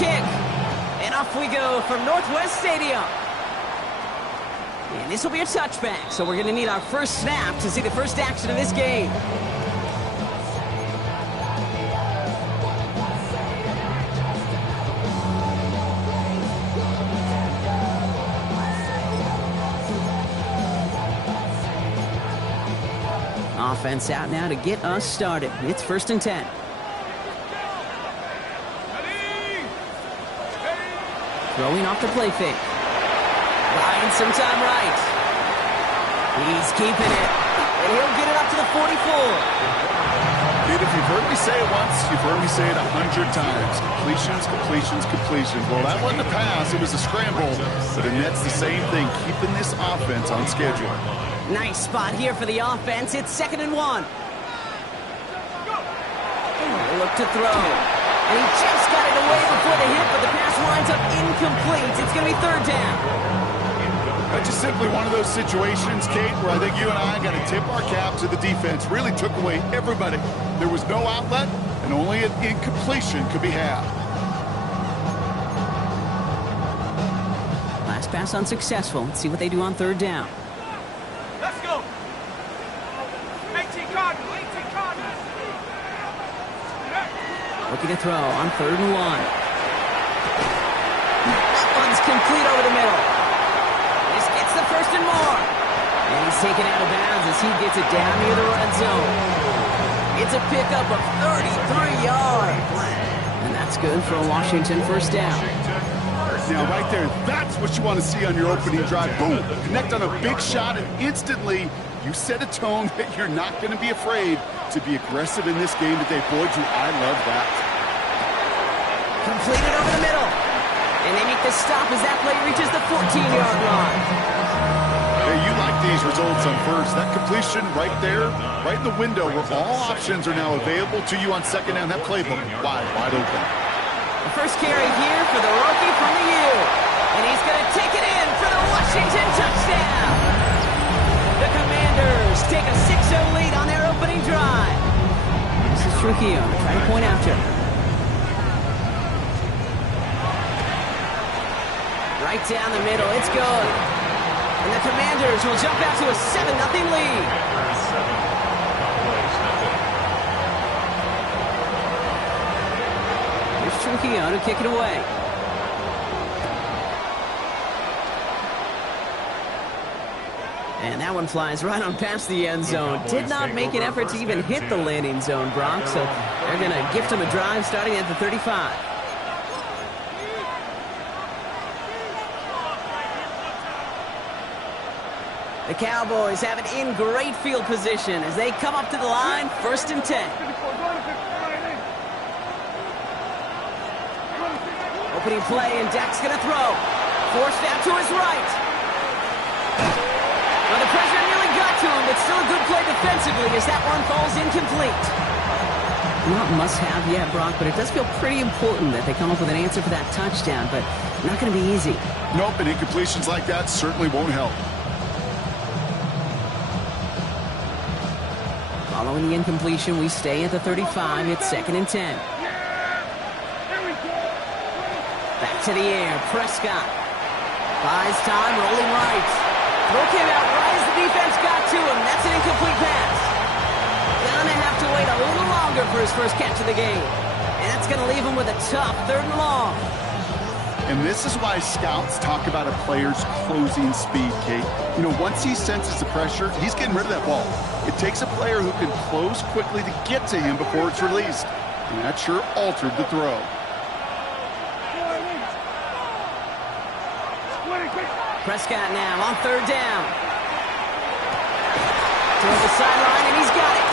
kick. And off we go from Northwest Stadium. And this will be a touchback, so we're going to need our first snap to see the first action of this game. Offense out now to get us started. It's 1st and 10. Throwing off the play fake. Buying some time right. He's keeping it. And he'll get it up to the 44. Dude, if you've heard me say it once, you've heard me say it 100 times. Completions, completions, completions. Well, that wasn't a pass. It was a scramble. But the Nets, the same thing, keeping this offense on schedule. Nice spot here for the offense. It's 2nd and 1. Look to throw. And he just got it away before the hit, but the pass winds up incomplete. It's going to be 3rd down. That's just simply one of those situations, Kate, where I think you and I got to tip our cap to the defense. Really took away everybody. There was no outlet, and only an incompletion could be had. Last pass unsuccessful. Let's see what they do on 3rd down. Let's go. 18 Cardinals. Looking to throw on 3rd and 1. That one's complete over the middle. This gets the 1st and more. And he's taken out of bounds as he gets it down near the red zone. It's a pickup of 33 yards. And that's good for a Washington 1st down. Now, right there, that's what you want to see on your opening drive. Boom! Connect on a big shot, and instantly you set a tone that you're not going to be afraid to be aggressive in this game today. Boy, do I love that. Completed over the middle. And they make the stop as that play reaches the 14-yard line. Hey, you like these results on first. That completion right there, right in the window where all options are now available to you on 2nd down. That playbook wide open. The first carry here for the rookie from the U. And he's going to take it in for the Washington touchdown. The Commanders take a 6-0 lead on their opening drive. This is Trujillo trying to point after. Right down the middle, it's good. And the Commanders will jump out to a 7-0 lead. Here's Trujillo to kick it away. And that one flies right on past the end zone. Did not make an effort to even hit the landing zone, Brock. So they're going to gift him a drive starting at the 35. The Cowboys have it in great field position as they come up to the line, 1st and 10. Opening play, and Dak's going to throw. Forced out to his right. Well, the pressure nearly got to him, but still a good play defensively as that one falls incomplete. Not must-have yet, Brock, but it does feel pretty important that they come up with an answer for that touchdown, but not going to be easy. Nope, and incompletions like that certainly won't help. Following the incompletion, we stay at the 35. It's 2nd and 10. Back to the air. Prescott buys time, rolling right. Throw came out right as the defense got to him. That's an incomplete pass. Gonna have to wait a little longer for his first catch of the game. And that's gonna leave him with a tough 3rd and long. And this is why scouts talk about a player's closing speed, Kate. You know, once he senses the pressure, he's getting rid of that ball. It takes a player who can close quickly to get to him before it's released. And that sure altered the throw. Prescott now on 3rd down. Toward the sideline, and he's got it.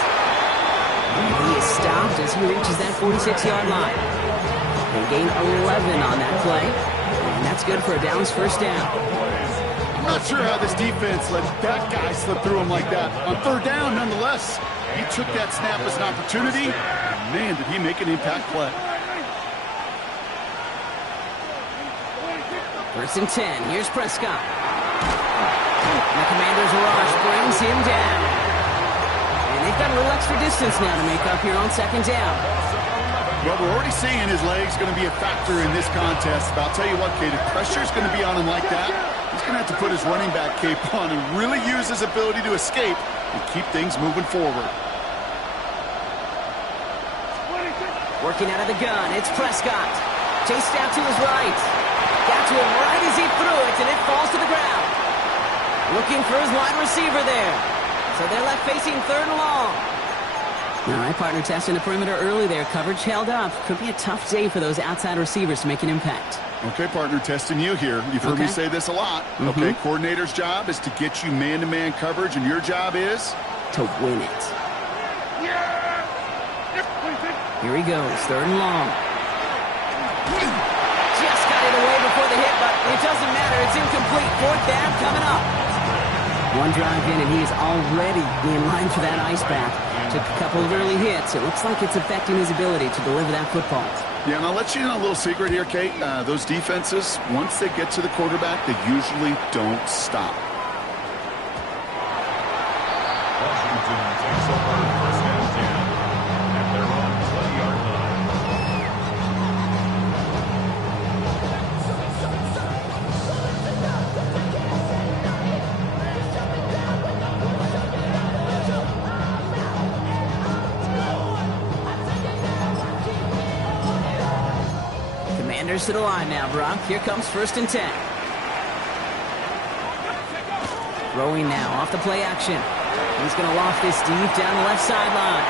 And he is stopped as he reaches that 46-yard line. They gain 11 on that play, and that's good for a Dallas 1st down. I'm not sure how this defense let that guy slip through him like that. On 3rd down, nonetheless, he took that snap as an opportunity. Man, did he make an impact play. 1st and 10. Here's Prescott. And the Commanders' rush brings him down. And they've got a little extra distance now to make up here on 2nd down. Well, we're already seeing his legs going to be a factor in this contest. But I'll tell you what, Kate, if pressure's going to be on him like that, he's going to have to put his running back cape on and really use his ability to escape and keep things moving forward. Working out of the gun, it's Prescott. Chased out to his right. Got to him right as he threw it, and it falls to the ground. Looking for his wide receiver there. So they're left facing 3rd and long. All right, partner, testing the perimeter early there. Coverage held up. Could be a tough day for those outside receivers to make an impact. Okay, partner, testing you here. You've heard me say this a lot. Okay, coordinator's job is to get you man-to-man coverage, and your job is? To win it. Here he goes, 3rd and long. Just got it away before the hit, but it doesn't matter. It's incomplete. 4th down coming up. One drive in, and he is already in line for that ice bath. Took a couple of early hits. It looks like it's affecting his ability to deliver that football. Yeah, and I'll let you know a little secret here, Kate. Those defenses, once they get to the quarterback, they usually don't stop. Washington takes over 1st and 10 at their own 20-yard line. Commanders to the line now, Brock. Here comes 1st and 10. Throwing now off the play action. He's going to loft this deep down the left sideline.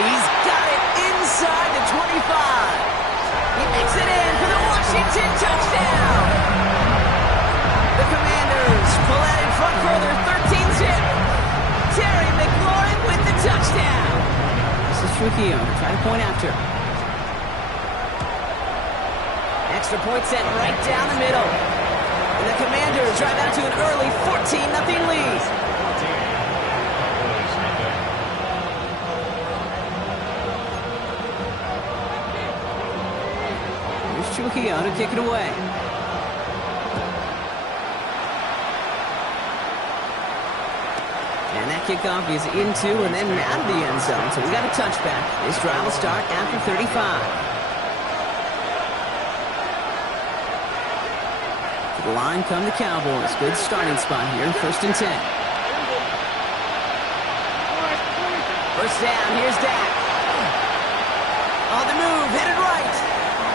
He's got it inside the 25. He makes it in for the Washington touchdown. The Commanders pull out in front further, 13-zip. Terry McLaurin with the touchdown. This is Trujillo. Try to point after. Extra point set right down the middle. And the Commanders drive out to an early 14-0 lead. Here's Trujillo to kick it away. And that kickoff is into and then out of the end zone. So we got a touchback. This drive will start after 35. The line come the Cowboys. Good starting spot here. 1st and 10. 1st down. Here's Dak. On the move. Headed right.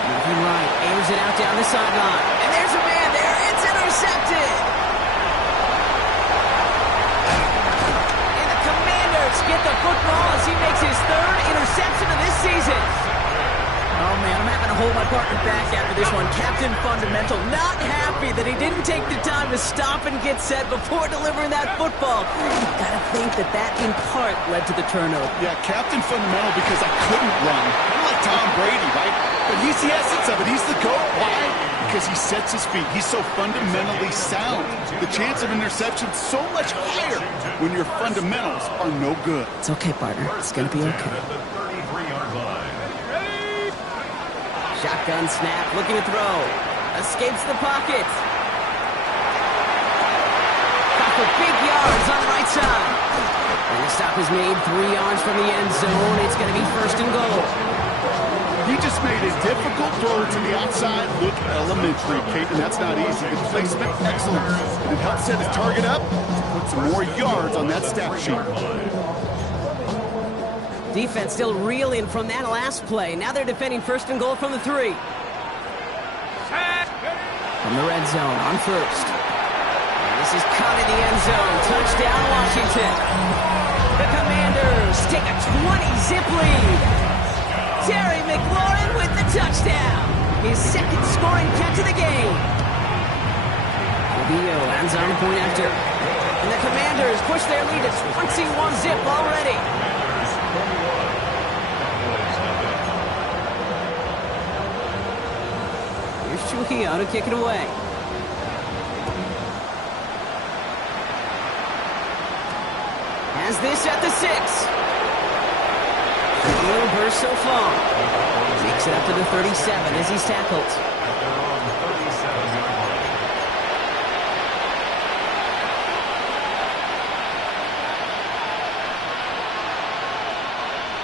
Moving right. Aims it out down the sideline. And there's a man there. It's intercepted. And the Commanders get the football as he makes his 3rd interception of this season. Oh, man, I'm having to hold my partner back after this one. Captain Fundamental not happy that he didn't take the time to stop and get set before delivering that football. Gotta think that in part led to the turnover. Yeah, Captain Fundamental because I couldn't run. Kind of like Tom Brady, right? But he's the essence of it. He's the GOAT. Why? Because he sets his feet. He's so fundamentally sound. The chance of interception is so much higher when your fundamentals are no good. It's okay, partner. It's gonna be okay. At the 33-yard line. Shotgun snap, looking to throw. Escapes the pocket. Got for big yards on the right side. And the stop is made 3 yards from the end zone. It's going to be 1st and goal. He just made a difficult throw to the outside. Look elementary, Kate, and that's not easy. The placement, excellent. And it helps set his target up to put some more yards on that stat sheet. Defense still reeling from that last play. Now they're defending 1st and goal from the 3. From the red zone on 1st. And this is caught in the end zone. Touchdown, Washington. The Commanders take a 20-zip lead. Terry McLaurin with the touchdown. His 2nd scoring catch of the game. Trujillo ends on point after. And the Commanders push their lead to 21-zip already. Here's Trujillo to kick it away. Has this at the 6. Trujillo bursts so far. Takes it up to the 37 as he's tackled. At their own 37-yard line.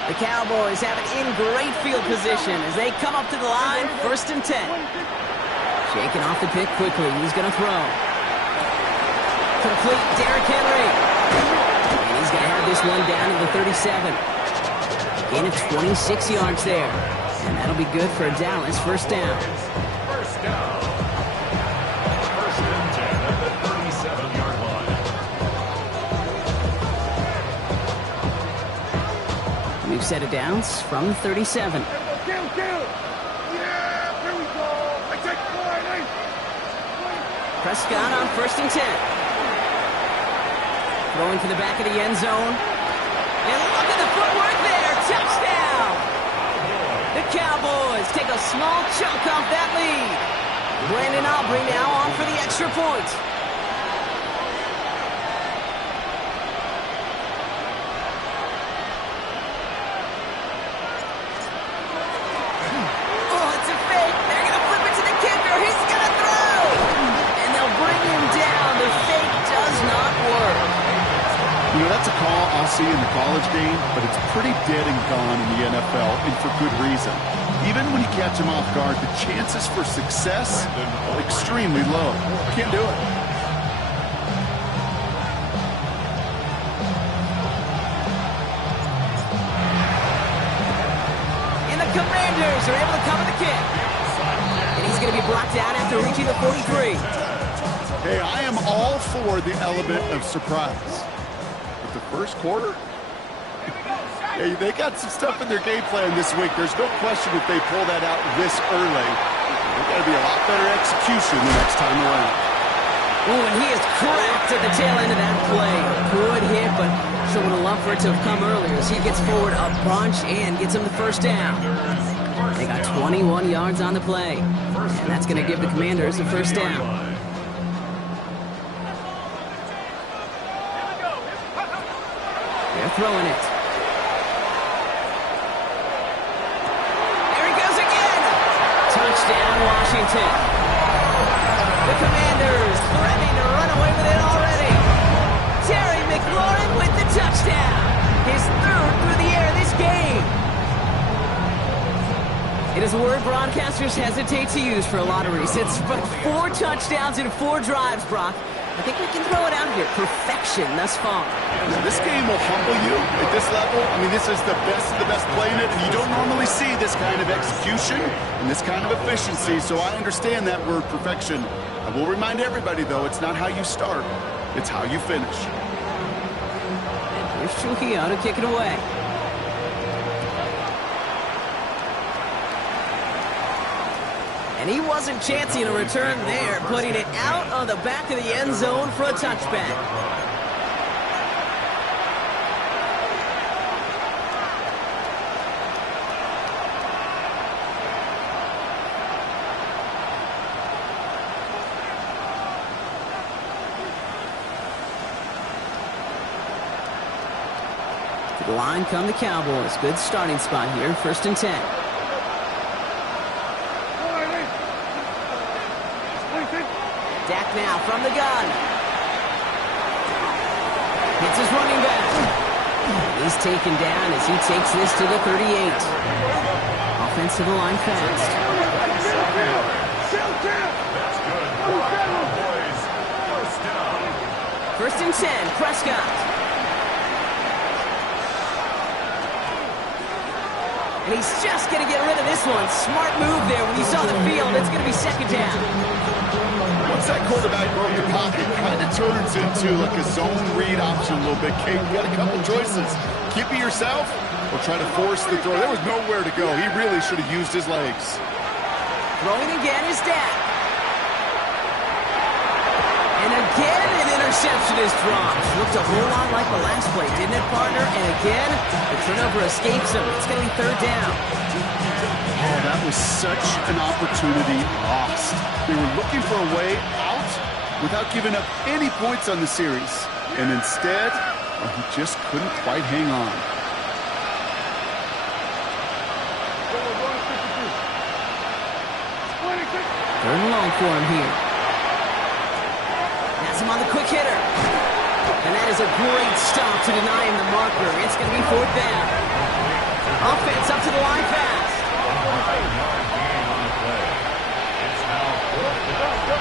The Cowboys have it in great field position as they come up to the line, 1st and 10. Shaking off the pick quickly. He's going to throw. Complete, Derrick Henry. And he's going to have this one down to the 37. Gain of 26 yards there. And that'll be good for Dallas. 1st down. First down. 1st and 10 at the 37-yard line. We've set it downs from the 37. Prescott on 1st and 10. Throwing to the back of the end zone. And look at the footwork there. Touchdown! The Cowboys take a small chunk off that lead. Brandon Aubrey now on for the extra point. Oh, it's a fake. They're going to flip it to the kicker. He's going to throw. And they'll bring him down. The fake does not work. You know, that's a call I'll see in the college game, but it's pretty dead and gone in the NFL, and for good reason. Even when you catch him off guard, the chances for success are extremely low. Can't do it. And the Commanders are able to cover the kick. And he's going to be brought down after reaching the 43. Hey, I am all for the element of surprise. The first quarter? Hey, they got some stuff in their game plan this week. There's no question if they pull that out this early. There's got to be a lot better execution the next time around. Oh, and he is cracked at the tail end of that play. Good hit, but sure would have loved for it to have come earlier as he gets forward a bunch and gets him the 1st down. They got 21 yards on the play. And that's going to give the Commanders a 1st down. They're throwing it. There he goes again. Touchdown, Washington. The Commanders threatening to run away with it already. Terry McLaurin with the touchdown. His 3rd through the air this game. It is a word broadcasters hesitate to use for a lot of reasons, but 4 touchdowns in 4 drives, Brock. I think we can throw it out here. Perfection thus far. This game will humble you at this level. I mean, this is the best of the best playing it, and you don't normally see this kind of execution and this kind of efficiency, so I understand that word perfection. I will remind everybody, though, it's not how you start, it's how you finish. And here's Trujillo to kick it away. And he wasn't chancing a return there, putting it out of the back of the end zone for a touchback. To the line come the Cowboys. Good starting spot here, 1st and 10. Dak now from the gun. Hits his running back. He's taken down as he takes this to the 38. Offensive line fast. First and 10, Prescott. And he's just going to get rid of this one. Smart move there when he saw the field. It's going to be 2nd down. Once that quarterback broke the pocket, it kind of turns into like a zone read option a little bit. Kate, you got a couple choices. Keep it yourself or try to force the throw. There was nowhere to go. He really should have used his legs. Throwing again is Dak. And again, an interception is dropped. Looked a whole lot like the last play, didn't it, partner? And again, the turnover escapes him. It's going to be 3rd down. Oh, that was such an opportunity lost. They were looking for a way out without giving up any points on the series. And instead, he just couldn't quite hang on. Third and long for him here. That's him on the quick hitter. And that is a great stop to deny him the marker. It's going to be 4th down. Offense up to the line fast. 5-yard gain on the play. It's now 4th down and 1.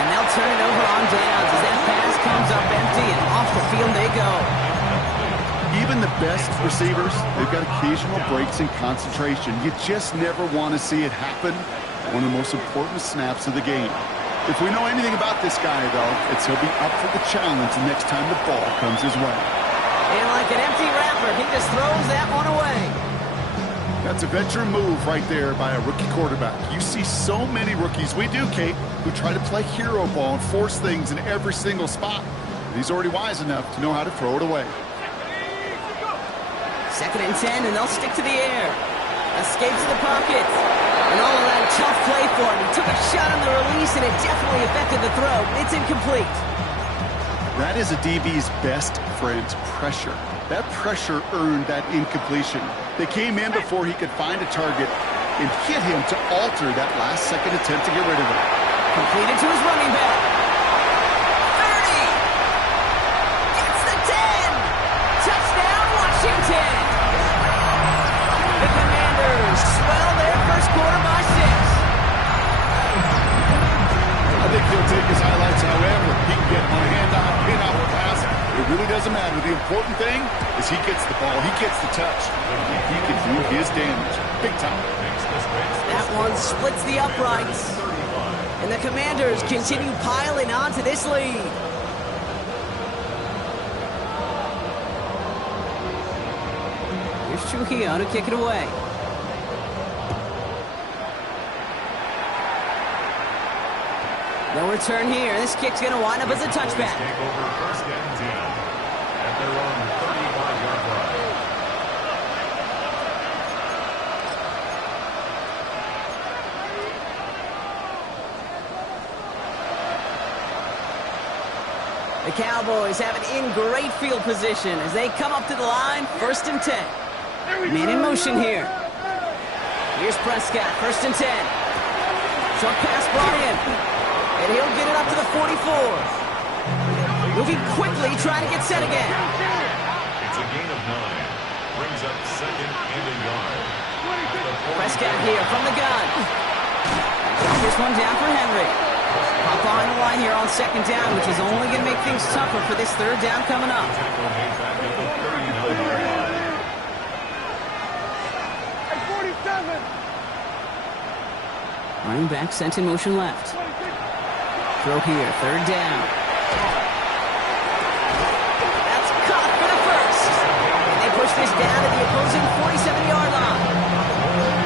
And they'll turn it over on downs as that pass comes up empty and off the field they go. Even the best receivers, they've got occasional breaks in concentration. You just never want to see it happen. One of the most important snaps of the game. If we know anything about this guy, though, it's he'll be up for the challenge the next time the ball comes his way. And like an empty wrapper, he just throws that one away. That's a veteran move right there by a rookie quarterback. You see so many rookies, we do, Kate, who try to play hero ball and force things in every single spot. He's already wise enough to know how to throw it away. 2nd and 10, and they'll stick to the air. Escapes to the pocket. And all of that tough play for him. He took a shot on the release, and it definitely affected the throw. It's incomplete. That is a DB's best friend, pressure. That pressure earned that incompletion. They came in before he could find a target and hit him to alter that last-second attempt to get rid of it. Completed to his running back. 30. Gets the 10. Touchdown, Washington. The Commanders swell their first quarter by 6. I think he'll take his highlights however he can get on a handoff, pin-out, or pass. It really doesn't matter. The important thing is he gets the ball, he gets the touch, and he can do his damage. Big time. That one splits the uprights. And the Commanders continue piling on to this lead. Here's Trujillo to kick it away. No return here. This kick's going to wind up as a touchback. Take over 1st and 10 at their own 35-yard line. The Cowboys have it in great field position as they come up to the line, 1st and 10. Man in motion here. Here's Prescott, 1st and 10. Short pass brought in. And he'll get it up to the 44. Moving quickly, trying to get set again. It's a gain of 9. Brings up 2nd and a yard. Prescott here from the gun. This one down for Henry. Pop behind the line here on 2nd down, which is only going to make things tougher for this 3rd down coming up. Tackle made back at the 39-yard line. 47. Running back sent in motion left. Throw here, 3rd down. That's caught for the first. And they push this down to the opposing 47-yard line.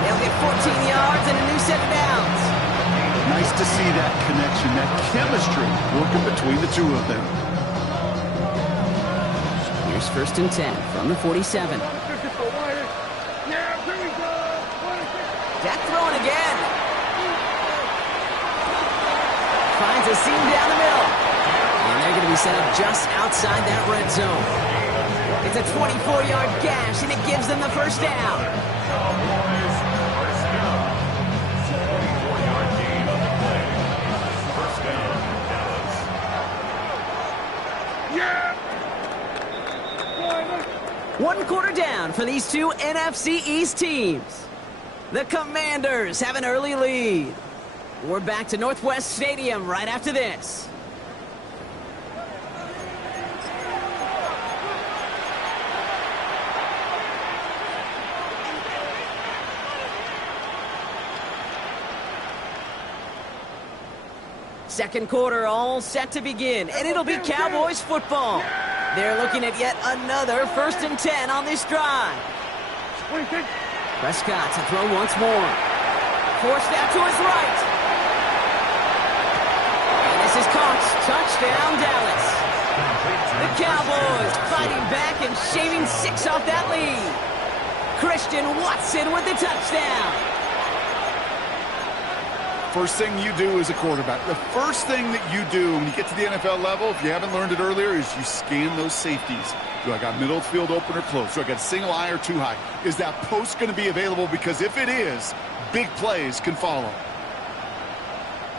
They'll get 14 yards and a new set of downs. Nice to see that connection, that chemistry working between the two of them. Here's 1st and 10 from the 47. Dak throwing again. Finds a seam down the middle. And they're going to be set up just outside that red zone. It's a 24-yard gash, and it gives them the 1st down. Cowboys, 1st down. 24-yard gain on the play. 1st down, Dallas. One quarter down for these two NFC East teams. The Commanders have an early lead. We're back to Northwest Stadium right after this. Second quarter all set to begin, and it'll be Cowboys football. They're looking at yet another 1st and 10 on this drive. Prescott to throw once more. Forced out to his right. And this is caught. Touchdown, Dallas. The Cowboys fighting back and shaving 6 off that lead. Christian Watson with the touchdown. First thing you do as a quarterback, the first thing that you do when you get to the NFL level, if you haven't learned it earlier, is you scan those safeties. Do I got middle of the field open or close? Do I got single high or too high? Is that post going to be available? Because if it is, big plays can follow.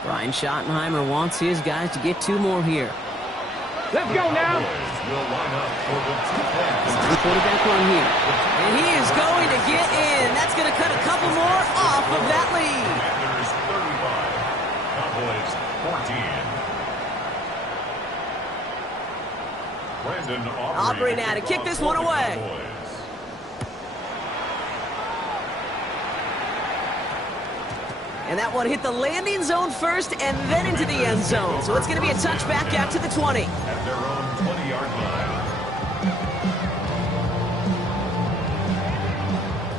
Brian Schottenheimer wants his guys to get 2 more here. Let's go now. will line up for the defense. The quarterback run here. And he is going to get in. That's going to cut a couple more off of that lead. Commanders 35, Cowboys 14. Brandon Aubrey now to kick this one away. And that one hit the landing zone first and then into the end zone. So it's going to be a touchback out to the 20. At their own 20-yard line.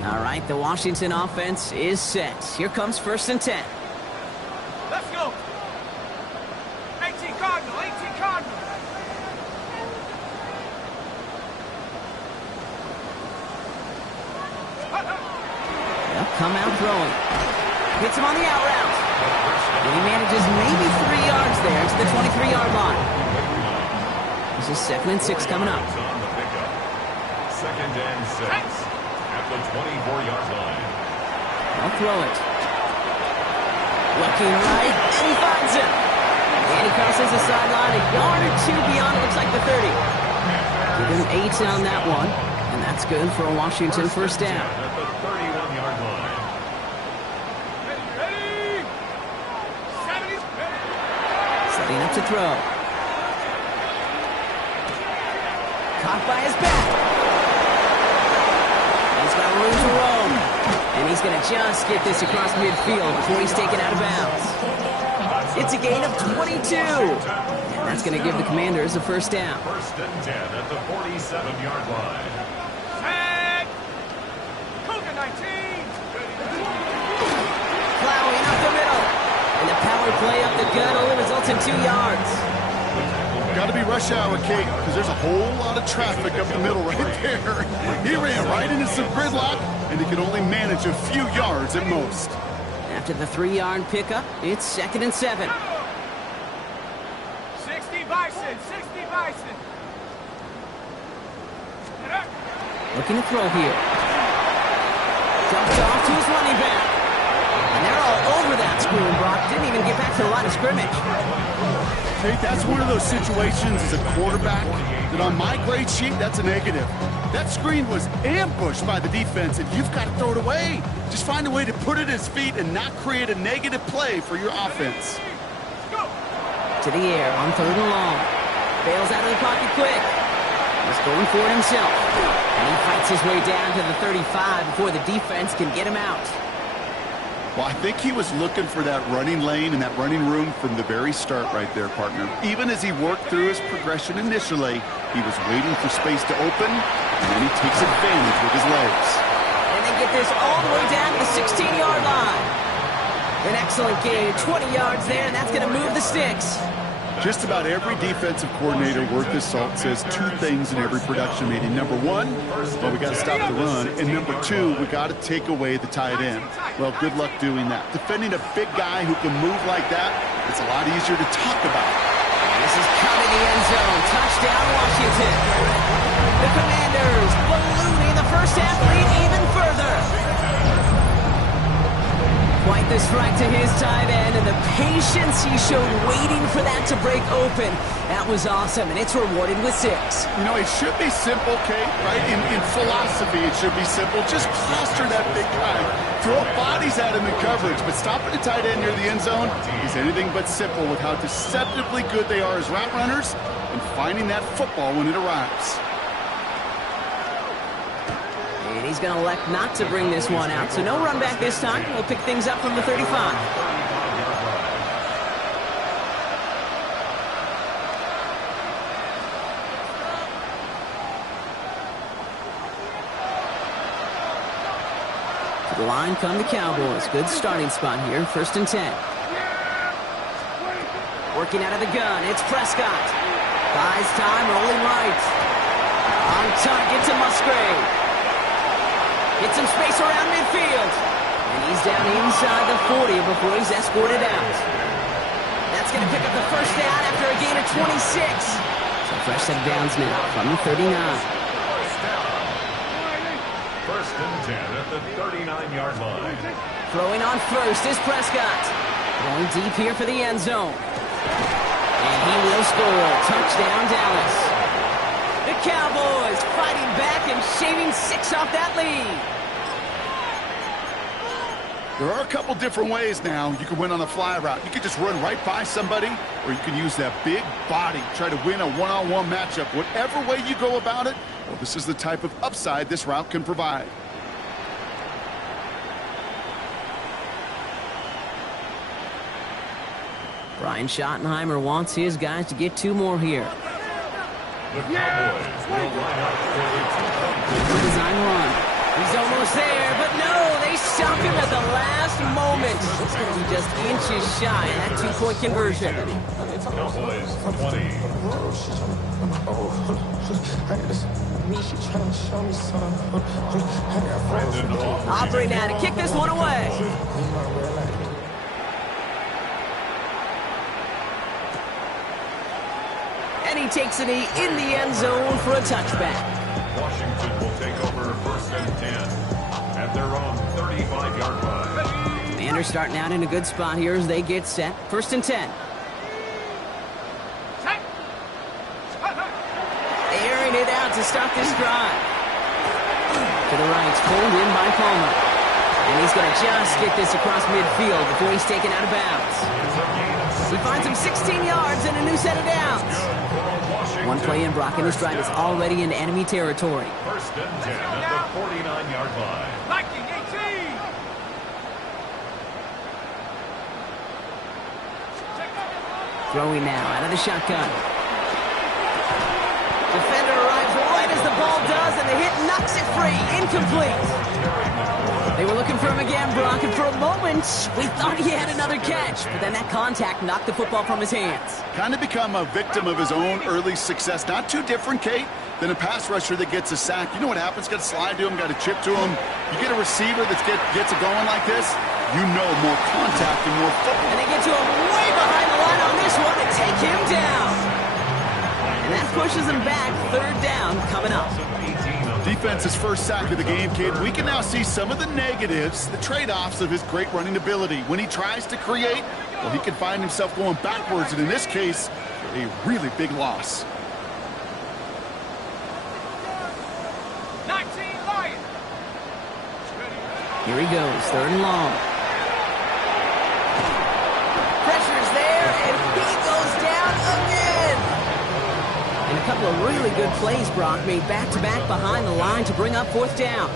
All right, the Washington offense is set. Here comes 1st and 10. Let's go. 18 Cardinal, 18 Cardinal. They'll come out throwing. Hits him on the out route. And he manages maybe 3 yards there to the 23-yard line. This is 2nd and 6 coming up. On the pickup. 2nd and 6 at the 24-yard line. I'll throw it. Looking right, and he finds him. And he crosses the sideline a yard or 2 beyond, it looks like the 30. Give him 8 on that one, and that's good for a Washington first down. At the 31-yard line. Ready? 70's ready. Setting up to throw. Caught by his back. He's got room to roam. And he's going to just get this across midfield before he's taken out of bounds. It's a gain of 22. And that's going to give the Commanders a first down. 1st and 10 at the 47-yard line. Set. Cougar 19. Plowing up the middle. And the power play up the gut only results in 2 yards. Got to be rush hour, Kate, because there's a whole lot of traffic up the middle right there. He ran right into some gridlock, and he could only manage a few yards at most. After the 3-yard pickup, it's 2nd and 7. 60 Bison, 60 Bison. Looking to throw here. Dumped off to his running back. And they're all over that screen, Brock. Didn't even get back to the line of scrimmage. Kate, that's one of those situations as a quarterback that on my grade sheet, that's a negative. That screen was ambushed by the defense, and you've got to throw it away. Just find a way to put it at his feet and not create a negative play for your offense. Go. To the air on 3rd and long. Bails out of the pocket quick. He's going for it himself. And he fights his way down to the 35 before the defense can get him out. Well, I think he was looking for that running lane and that running room from the very start right there, partner. Even as he worked through his progression initially, he was waiting for space to open, and then he takes advantage with his legs. And they get this all the way down to the 16-yard line. An excellent gain, 20 yards there, and that's going to move the sticks. Just about every defensive coordinator worth his salt says 2 things in every production meeting. Number 1, well, we got to stop the run. And number 2, we got to take away the tight end. Well, good luck doing that. Defending a big guy who can move like that, it's a lot easier to talk about. And this is coming the end zone. Touchdown, Washington. The Commanders ballooning the first half lead even further. Quite the strike to his tight end, and the patience he showed waiting for that to break open. That was awesome, and it's rewarded with 6. You know, it should be simple, Kate, right? In philosophy, it should be simple. Just cluster that big guy. Throw bodies at him in coverage, but stopping the tight end near the end zone is anything but simple with how deceptively good they are as route runners and finding that football when it arrives. And he's going to elect not to bring this one out, so no run back this time. We'll pick things up from the 35. To the line come the Cowboys. Good starting spot here, 1st and 10. Working out of the gun, it's Prescott. Buys time, rolling right. On target to Musgrave. Gets some space around midfield. And he's down inside the 40 before he's escorted out. That's going to pick up the first down after a gain of 26. So fresh set of downs now from the 39. First and 10 at the 39-yard line. Throwing on first is Prescott. Going deep here for the end zone. And he will score. Touchdown, Dallas. The Cowboys fighting back and shaving 6 off that lead. There are a couple different ways now you can win on a fly route. You can just run right by somebody, or you can use that big body, try to win a one-on-one matchup. Whatever way you go about it, well, this is the type of upside this route can provide. Brian Schottenheimer wants his guys to get 2 more here. The Cowboys will line up for the two-point Design run. He's almost there, but no, they stop him at the last moment. He's going to be just inches shy of that 2-point conversion. Cowboys 20. Brandon Aubrey now to kick this one away. And he takes a knee in the end zone for a touchback. Washington will take over 1st and 10 at their own 35-yard line. Commanders starting out in a good spot here as they get set. 1st and 10. Airing it out to stop this drive. To the right, pulled in by Palmer. And he's going to just get this across midfield before he's taken out of bounds. He finds him 16 yards and a new set of downs. One play in, Brock, and this drive is already into enemy territory. 1st and 10 at the 49-yard line. Viking 18. Throwing now out of the shotgun. Defender arrives right as the ball does, and the hit knocks it free. Incomplete. They were looking for him again, Brock, and for a moment, we thought he had another catch. But then that contact knocked the football from his hands. Kind of become a victim of his own early success. Not too different, Kate, than a pass rusher that gets a sack. You know what happens? Got to slide to him, got to chip to him. You get a receiver that gets it going like this, you know more contact and more football. And they get to him way behind the line on this one and take him down. And that pushes him back. 3rd down coming up. Defense's first sack of the game, kid. We can now see some of the negatives, the trade-offs of his great running ability. When he tries to create, well, he can find himself going backwards, and in this case, a really big loss. 19 Lions. Here he goes, 3rd and long. Pressure's there, and he goes down again. And a couple of really good plays, Brock, made back-to-back behind the line to bring up 4th down.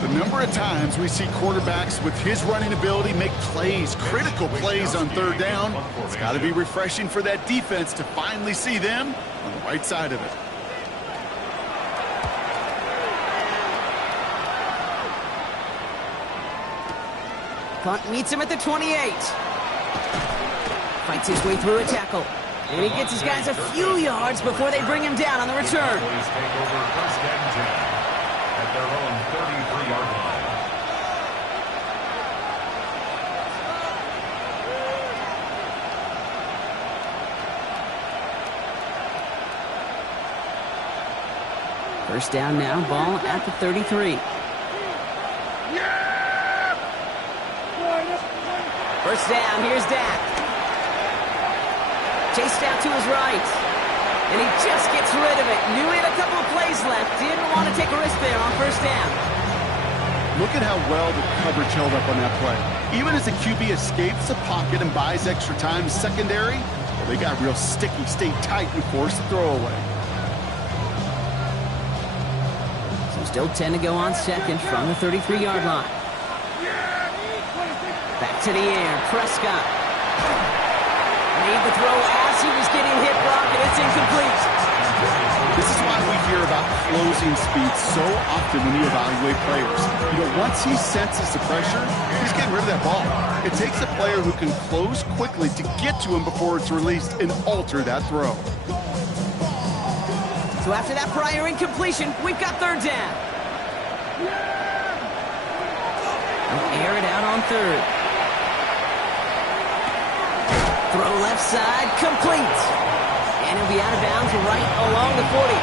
The number of times we see quarterbacks with his running ability make plays, critical plays on 3rd down, it's got to be refreshing for that defense to finally see them on the right side of it. Punt meets him at the 28. Fights his way through a tackle. And he gets his guys a few yards before they bring him down on the return. Cowboys take over 1st and 10 at their own 33-yard line. First down now, ball at the 33. First down, here's Dak. Chased out to his right. And he just gets rid of it. Knew he had a couple of plays left. Didn't want to take a risk there on 1st down. Look at how well the coverage held up on that play. Even as the QB escapes the pocket and buys extra time secondary, well, they got real sticky, stayed tight, and forced the throwaway. So still 10 to go on 2nd from the 33-yard line. Back to the air, Prescott. Made the throw as he was getting hit, Brock, and it's incomplete. This is why we hear about closing speed so often when you evaluate players. You know, once he senses the pressure, he's getting rid of that ball. It takes a player who can close quickly to get to him before it's released and alter that throw. So after that prior incompletion, we've got 3rd down. They'll air it out on 3rd. Throw left side, complete. And he'll be out of bounds right along the 40.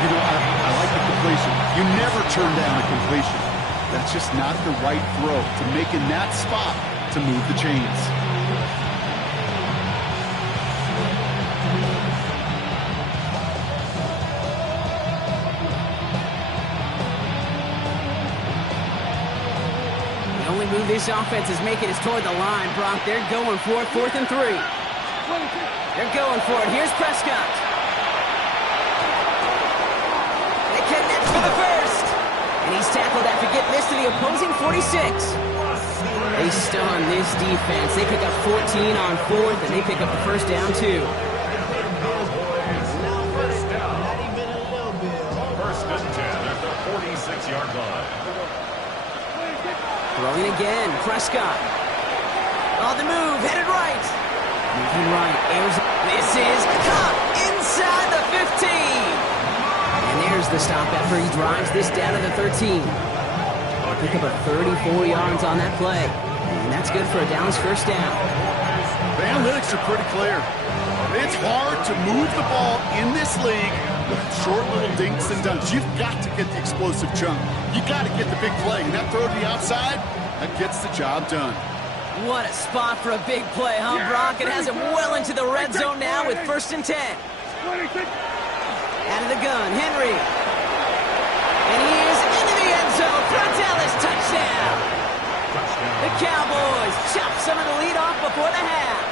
You know, I like the completion. You never turn down a completion. That's just not the right throw to make in that spot to move the chains. This offense is making it toward the line, Brock. They're going for it, 4th and 3. They're going for it. Here's Prescott. They connect for the first. And he's tackled after getting this to the opposing 46. They stun this defense. They pick up 14 on 4th, and they pick up the first down, too. First and 10 at the 46-yard line. Throwing again, Prescott. On the move, headed right. Moving right, airs. This is caught inside the 15. And there's the stop after he drives this down to the 13. They'll pick up a 34 yards on that play. And that's good for a Dallas first down. The analytics are pretty clear. It's hard to move the ball in this league with short little dinks and dunks. You've got to get the explosive chunk. You got to get the big play. And that throw to the outside, that gets the job done. What a spot for a big play, huh, Brock? It has him well into the red zone now with 1st and 10. Out of the gun, Henry. And he is into the end zone. Frontalis, touchdown. The Cowboys chop some of the lead off before the half.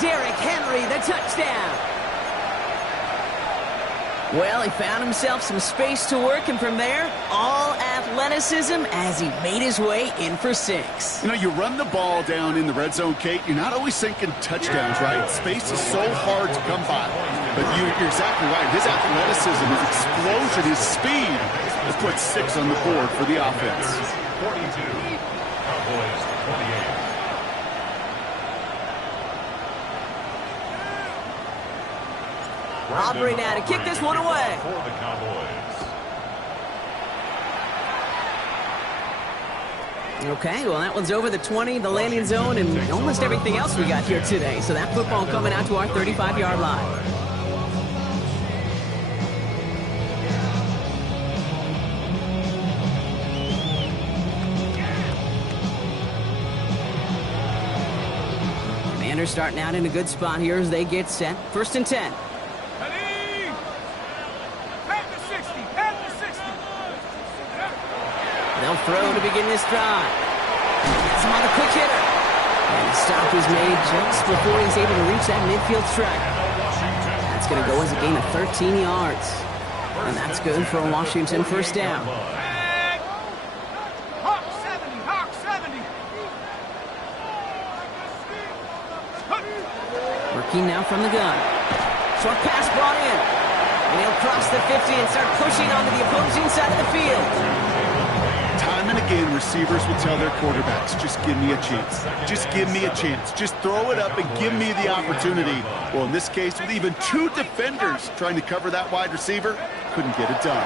Derrick Henry, the touchdown. Well, he found himself some space to work, and from there, all athleticism as he made his way in for 6. You know, you run the ball down in the red zone, Kate, you're not always thinking touchdowns, right? Space is so hard to come by. But you're exactly right. His athleticism, his explosion, his speed has put 6 on the board for the offense. 42. Cowboys 28. Aubrey now to kick this one away. For the Cowboys. Okay, well, that one's over the 20, the landing zone, and almost everything else we got here today. So that football coming out to our 35-yard line. Commanders starting out in a good spot here as they get set. 1st and 10. They'll throw to begin this drive. Gets him on the quick hitter. And the stop is made just before he's able to reach that midfield strike. That's going to go as a gain of 13 yards. And that's good for a Washington first down. Hawk 70, Hawk 70. Working now from the gun. Short pass brought in. And he'll cross the 50 and start pushing onto the opposing side of the field. Time and again, receivers will tell their quarterbacks, just give me a chance. Just give me a chance. Just throw it up and give me the opportunity. Well, in this case, with even 2 defenders trying to cover that wide receiver, couldn't get it done.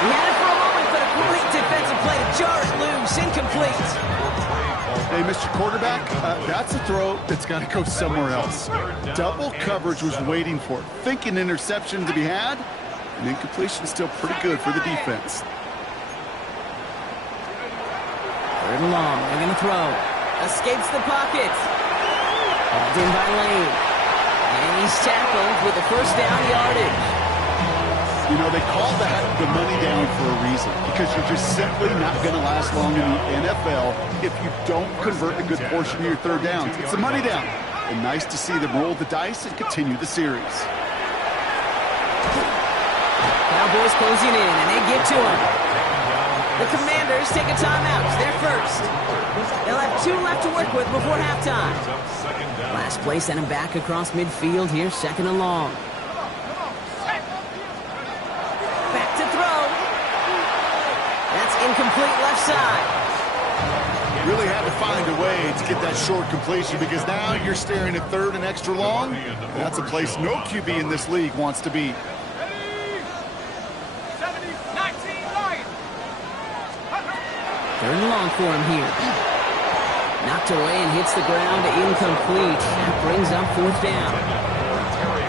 He had it for a moment, but a great defensive play to jar it loose. Incomplete. Hey, Mr. Quarterback, that's a throw that's got to go somewhere else. Double coverage was waiting for it. Thinking interception to be had. And incompletion is still pretty good for the defense. 3rd and long. They're going to throw. Escapes the pocket. Hauled in by Lane. And he's tackled with the first down yardage. You know, they call that the money down for a reason. Because you're just simply not going to last long in the NFL if you don't convert a good portion of your 3rd downs. It's the money down. And nice to see them roll the dice and continue the series. Cowboys closing in, and they get to him. The Commanders take a timeout. They're first. They'll have 2 left to work with before halftime. Last play sent him back across midfield here, 2nd and long. Back to throw. That's incomplete left side. Really had to find a way to get that short completion because now you're staring at 3rd and extra long. That's a place no QB in this league wants to be. 3rd and long for him here. Knocked away and hits the ground, incomplete. That brings up 4th down.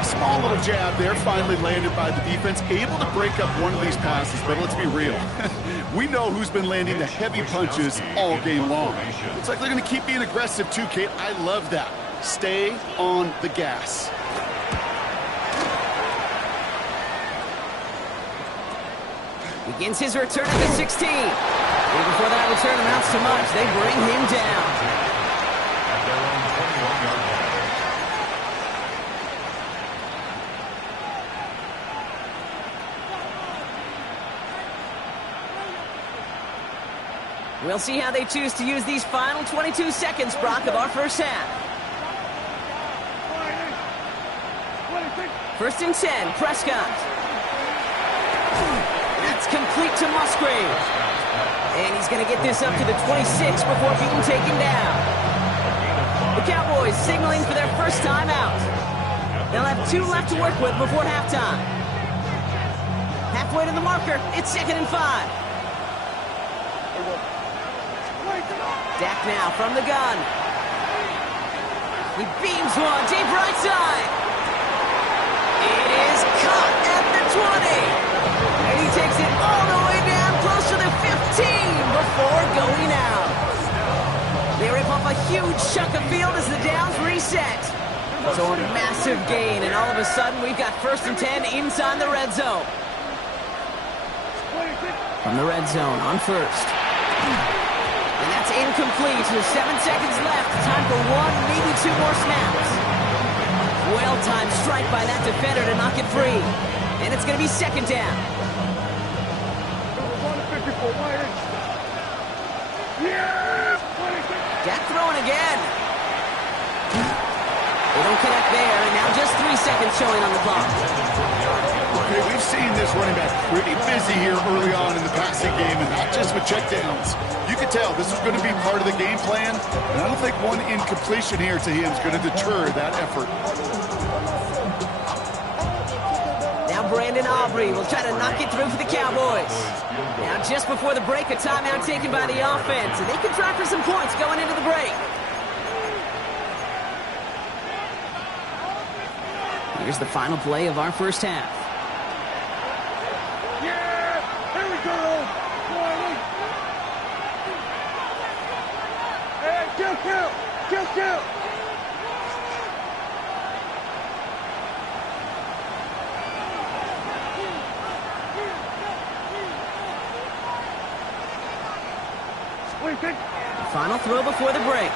Small little jab there, finally landed by the defense. Able to break up one of these passes, but let's be real. We know who's been landing the heavy punches all game long. Looks like they're going to keep being aggressive too, Kate. I love that. Stay on the gas. Begins his return at the 16. And before that return amounts to much, they bring him down. At their own 21-yard line. We'll see how they choose to use these final 22 seconds, Brock, of our first half. 1st and 10, Prescott. It's complete to Musgrave. And he's going to get this up to the 26 before being taken down. The Cowboys signaling for their first time out. They'll have 2 left to work with before halftime. Halfway to the marker, it's 2nd and 5. Dak now from the gun. He beams one, deep right side. It is caught at the 20. And he takes it all the way down close to the 15 before going out. They rip off a huge chunk of field as the downs reset. So a massive gain, and all of a sudden we've got 1st and 10 inside the red zone. From the red zone on 1st. And that's incomplete. There's 7 seconds left. Time for 1, maybe 2 more snaps. Well-timed strike by that defender to knock it free. And it's going to be 2nd down. Dak throwing again. They don't connect there, and now just 3 seconds showing on the clock. Okay, we've seen this running back pretty busy here early on in the passing game, and not just with checkdowns. You can tell this is going to be part of the game plan, and I don't think one incompletion here to him is going to deter that effort. Now Brandon Aubrey will try to knock it through for the Cowboys. Now just before the break, a timeout taken by the offense, and they can try for some points going into the break. Here's the final play of our first half. Yeah! Here we go! Hey, kill! Final throw before the break.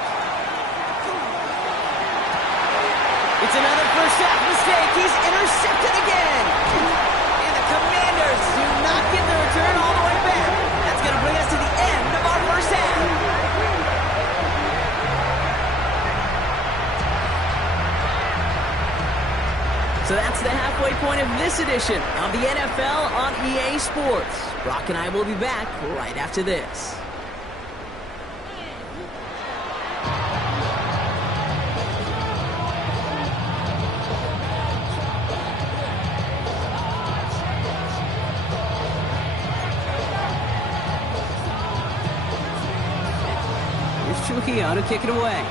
It's another first half mistake. He's intercepted again. And the Commanders do not get the return all the way back. That's going to bring us to the end of our first half. So that's the halfway point of this edition of the NFL on EA Sports. Brock and I will be back right after this. Trujillo to kick it away.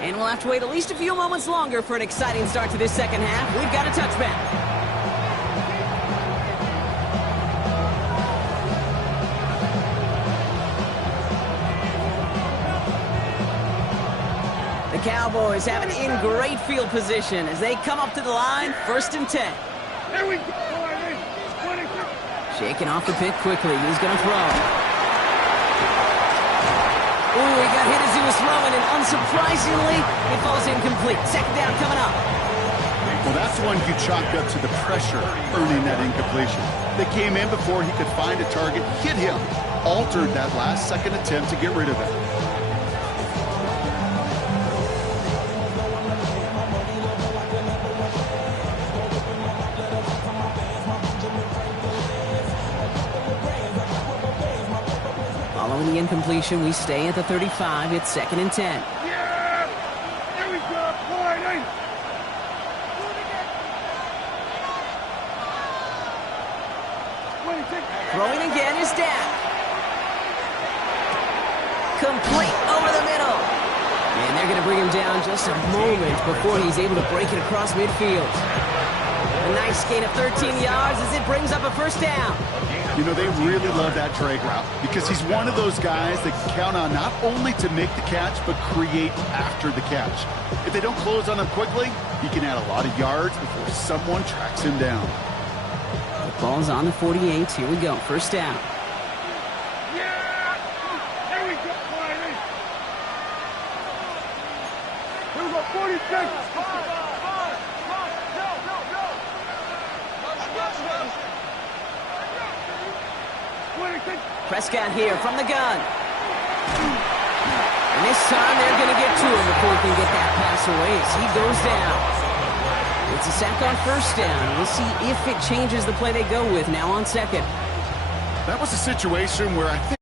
And we'll have to wait at least a few moments longer for an exciting start to this second half. We've got a touchback. The Cowboys have it in great field position as they come up to the line, 1st and 10. Here we go! Shaking off the pick quickly. He's going to throw. Ooh, he got hit as he was throwing, and unsurprisingly, it falls incomplete. 2nd down coming up. Well, that's one you chalk up to the pressure earning that incompletion. They came in before he could find a target, hit him, altered that last second attempt to get rid of it. Following the incompletion, we stay at the 35. It's 2nd and 10. Yeah! Here we go! Boy, Throwing again is Dak. Complete over the middle. And they're going to bring him down just a moment before he's able to break it across midfield. A nice gain of 13 yards as it brings up a 1st down. You know, they really love that drag route because he's one of those guys that can count on not only to make the catch, but create after the catch. If they don't close on him quickly, he can add a lot of yards before someone tracks him down. Ball's on the 48. Here we go. First down. Yeah! Here we go, Friday! Here we go, 46! 26! Prescott here from the gun. And this time they're going to get to him before he can get that pass away as he goes down. It's a sack on first down. We'll see if it changes the play they go with now on second. That was a situation where I think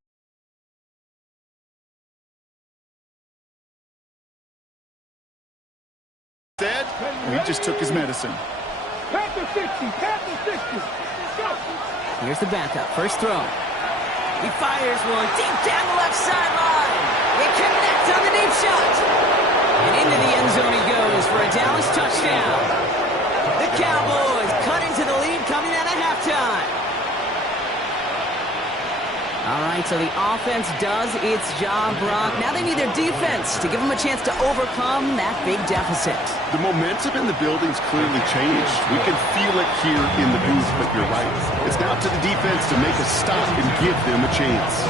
he just took his medicine. Pass the 60! Pass the 60! Go! Here's the backup. First throw. He fires one deep down the left sideline. It connects on the deep shot. And into the end zone he goes for a Dallas touchdown. The Cowboys cut into the lead coming out of halftime. All right, so the offense does its job, Brock. Now they need their defense to give them a chance to overcome that big deficit. The momentum in the building's clearly changed. We can feel it here in the booth, but you're right. It's now to the defense to make a stop and give them a chance.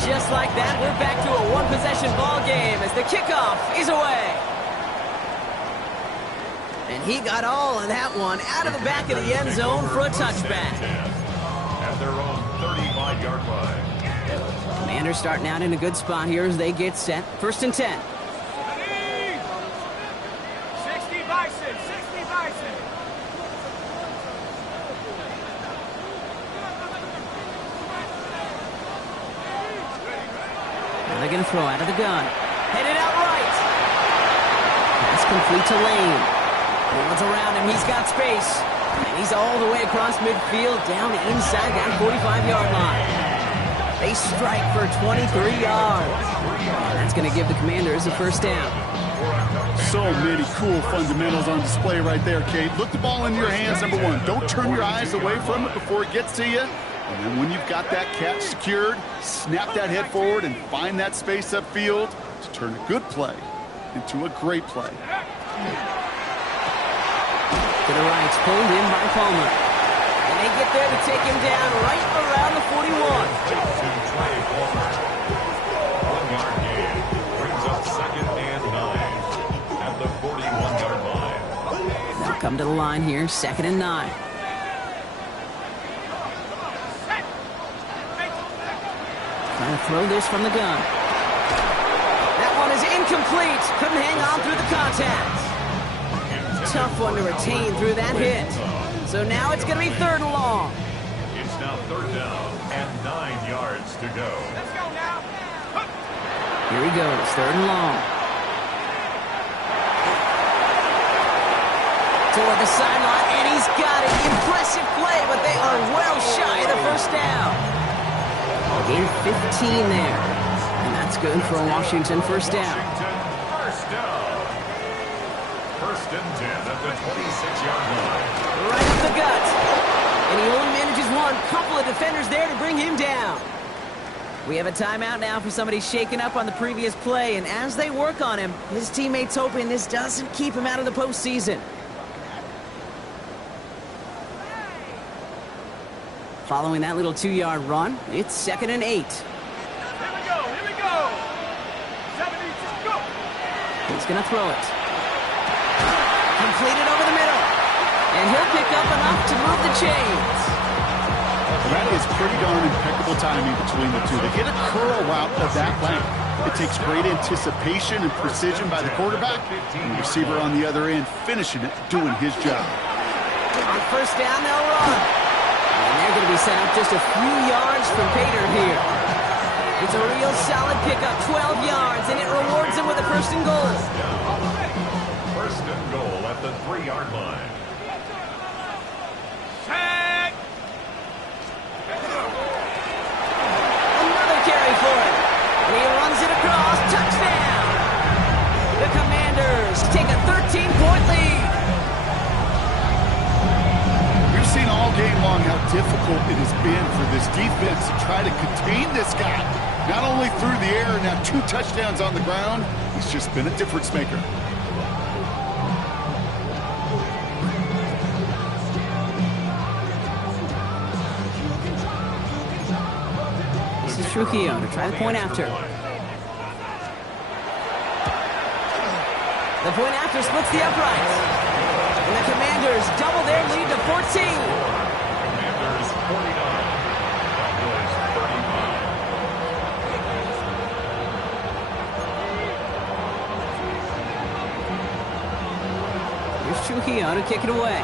Just like that, we're back to a one-possession ball game as the kickoff is away. And he got all of that one out of the back of the end zone for a touchback. At their own 35-yard line. Commanders starting out in a good spot here as they get set. First and 10. 60 Bison! 60 Bison! Now they're going to throw out of the gun. Headed out right. Pass complete to Lane. No one's around him. He's got space. And he's all the way across midfield down inside that 45-yard line. They strike for 23 yards. And that's going to give the Commanders a first down. So many cool fundamentals on display right there, Kate. Look the ball in your hands, number one. Don't turn your eyes away from it before it gets to you. And then when you've got that catch secured, snap that head forward and find that space upfield to turn a good play into a great play. To the right, pulled in by Palmer. And they get there to take him down right around the 41. Trey Palmer. 1-yard gain. Brings up 2nd and 9 at the 41-yard line. Now come to the line here, 2nd and 9. Trying to throw this from the gun. That one is incomplete. Couldn't hang on through the contact. Tough one to retain through that hit. So now it's going to be 3rd and long. It's now 3rd down and 9 yards to go. Let's go now! Here he goes, 3rd and long. Toward the sideline, and he's got it. Impressive play, but they are well shy of the first down. Gain 15 there. And that's good for a Washington first down. Washington, first down. 1st and 10 at the 26-yard line. Right up the gut. And he only manages one. Couple of defenders there to bring him down. We have a timeout now for somebody shaken up on the previous play. And as they work on him, his teammates hoping this doesn't keep him out of the postseason. Following that little 2-yard run, it's 2nd and 8. Here we go! Here we go! 76, go! He's going to throw it. Completed over the middle. And he'll pick up enough to move the chains. That is pretty darn impeccable timing between the two. They hit a curl route of that length. It takes great anticipation and precision by the quarterback, and the receiver on the other end finishing it, doing his job. On first down, they'll run. And they're going to be set up just a few yards from Pater here. It's a real solid pickup, 12 yards, and it rewards him with a 1st and goal. 1st and goal at the 3-yard line. Tag! Another carry for him. And he runs it across. Touchdown! The Commanders take a 13-point lead. We've seen all game long how difficult it has been for this defense to try to contain this guy. Not only through the air, now 2 touchdowns on the ground. He's just been a difference maker. Trujillo to try the point after. The point after splits the uprights. And the Commanders double their lead to 14. Commanders 49. Cowboys 35. Here's Trujillo to kick it away.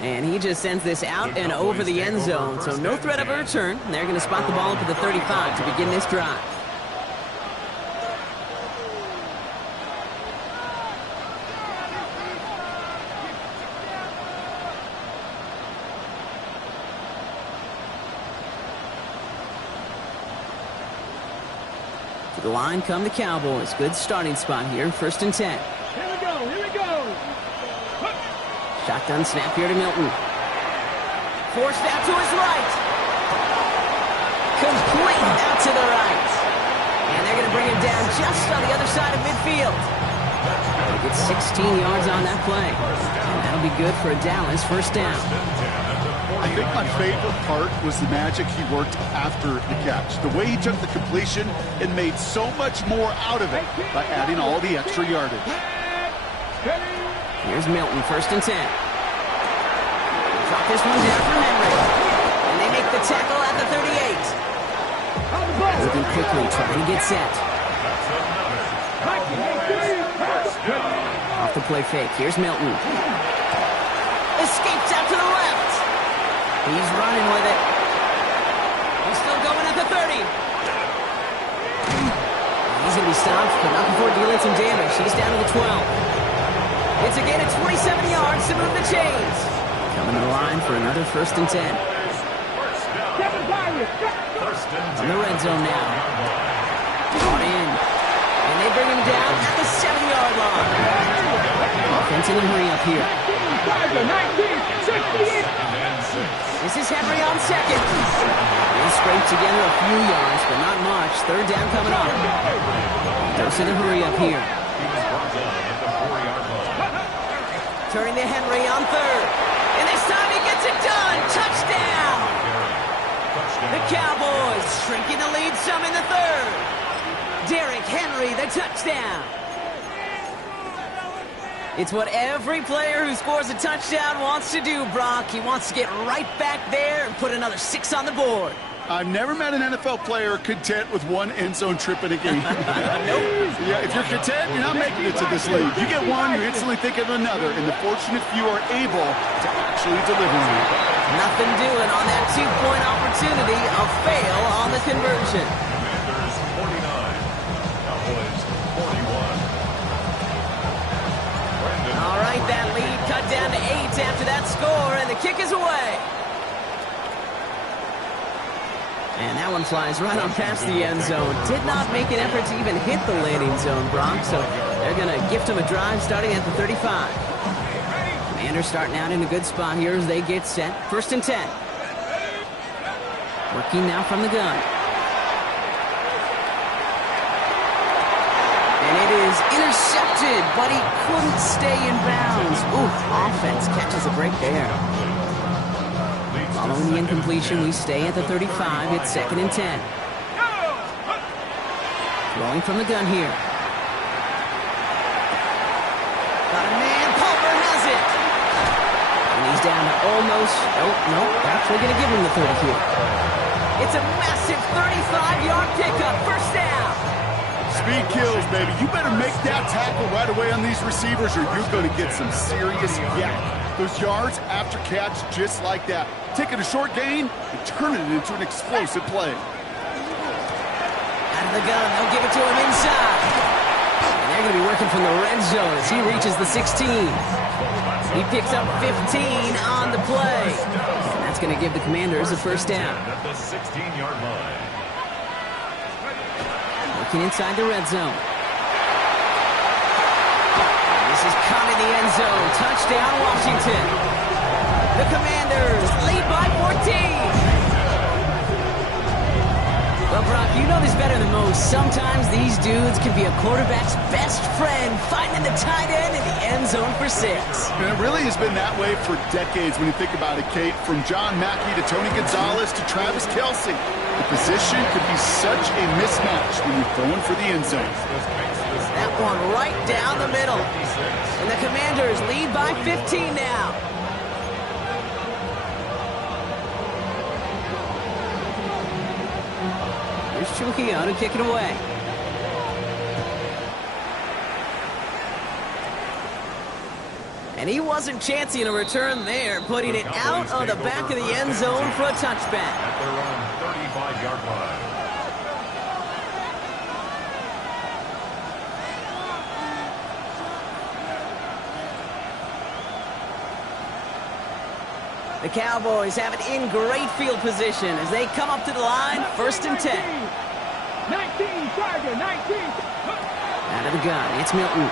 And he just sends this out and over the end zone, so no threat of a return. They're going to spot the ball up at the 35 to begin this drive. To the line come the Cowboys. Good starting spot here, 1st and 10. Here we go, here we go. Shotgun snap here to Milton. Forced out to his right. Complete out to the right. And they're going to bring him down just on the other side of midfield. They get 16 yards on that play. And that'll be good for a Dallas 1st down. I think my favorite part was the magic he worked after the catch. The way he took the completion and made so much more out of it by adding all the extra yardage. Here's Milton, 1st and 10. Drop this one down for Henry. And they make the tackle at the 38. Moving quickly, trying to get set. Off the play fake, here's Milton. Escapes out to the left. He's running with it. He's still going at the 30. He's going to be stopped, but not before dealing some damage. He's down to the 12. It's a gain of 27 yards to move the chains. Coming to the line for another 1st and 10. From the red zone now. Brought in. And they bring him down at the 7-yard line. Offense in a hurry up here. This is Henry on 2nd. They scrape together a few yards, but not much. 3rd down coming up. Dose in a hurry up here. Turning to Henry on 3rd. And this time he gets it done. Touchdown. The Cowboys shrinking the lead some in the 3rd. Derrick Henry, the touchdown. It's what every player who scores a touchdown wants to do, Brock. He wants to get right back there and put another 6 on the board. I've never met an NFL player content with one end zone trip in a game. Yeah, if you're content, you're not making it to this league. You get one, you instantly think of another, and the fortunate few are able to actually deliver on it. Nothing doing on that 2-point opportunity. A fail on the conversion. Commanders 49. Cowboys 41. All right, that lead cut down to 8 after that score, and the kick is away. And that one flies right on past the end zone. Did not make an effort to even hit the landing zone, Brock, so they're going to gift him a drive starting at the 35. Commanders starting out in a good spot here as they get set. 1st and 10. Working now from the gun. And it is intercepted, but he couldn't stay in bounds. Ooh, offense catches a break there. Following the incompletion, we stay at the 35. It's 2nd and 10. Throwing from the gun here. Got a man. Palmer has it. And he's down to almost... Nope. Actually going to give him the 30 here. It's a massive 35-yard pickup. 1st down. Speed kills, baby. You better make that tackle right away on these receivers or you're going to get some serious yak. Those yards after catch just like that. Taking a short gain and turning it into an explosive play. Out of the gun, they'll give it to him inside. And they're going to be working from the red zone as he reaches the 16. He picks up 15 on the play. And that's going to give the Commanders a 1st down. At the 16-yard line. Working inside the red zone. This is caught in the end zone. Touchdown, Washington. The Commanders lead by 14. Well, Brock, you know this better than most. Sometimes these dudes can be a quarterback's best friend, finding the tight end in the end zone for 6. And it really has been that way for decades when you think about it, Kate. From John Mackey to Tony Gonzalez to Travis Kelce. The position could be such a mismatch when you're throwing for the end zone. That one right down the middle. And the Commanders lead by 15 now. Here's Trujillo to kick it away. And he wasn't chancing a return there, putting it out on the back of the end zone for a touchback. At their own 35-yard line. The Cowboys have it in great field position as they come up to the line, 1st and 10. 19, Tiger, 19. Out of the gun, it's Milton.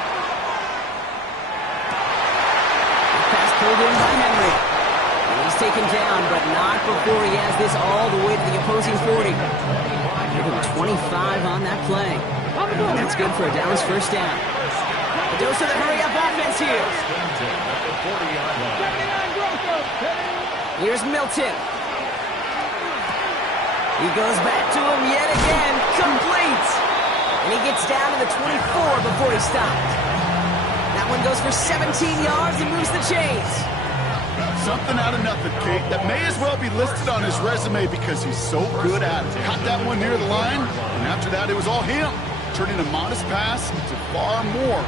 Pass pulled in by Henry. And he's taken down, but not before he has this all the way to the opposing 40. Give him 25 on that play. And that's good for a Dallas 1st down. A dose of the hurry-up offense here. Here's Milton. He goes back to him yet again. Complete. And he gets down to the 24 before he stopped. That one goes for 17 yards and moves the chains. Something out of nothing, Kate. That may as well be listed on his resume because he's so good at it. Caught that one near the line, and after that it was all him. Turning a modest pass into far more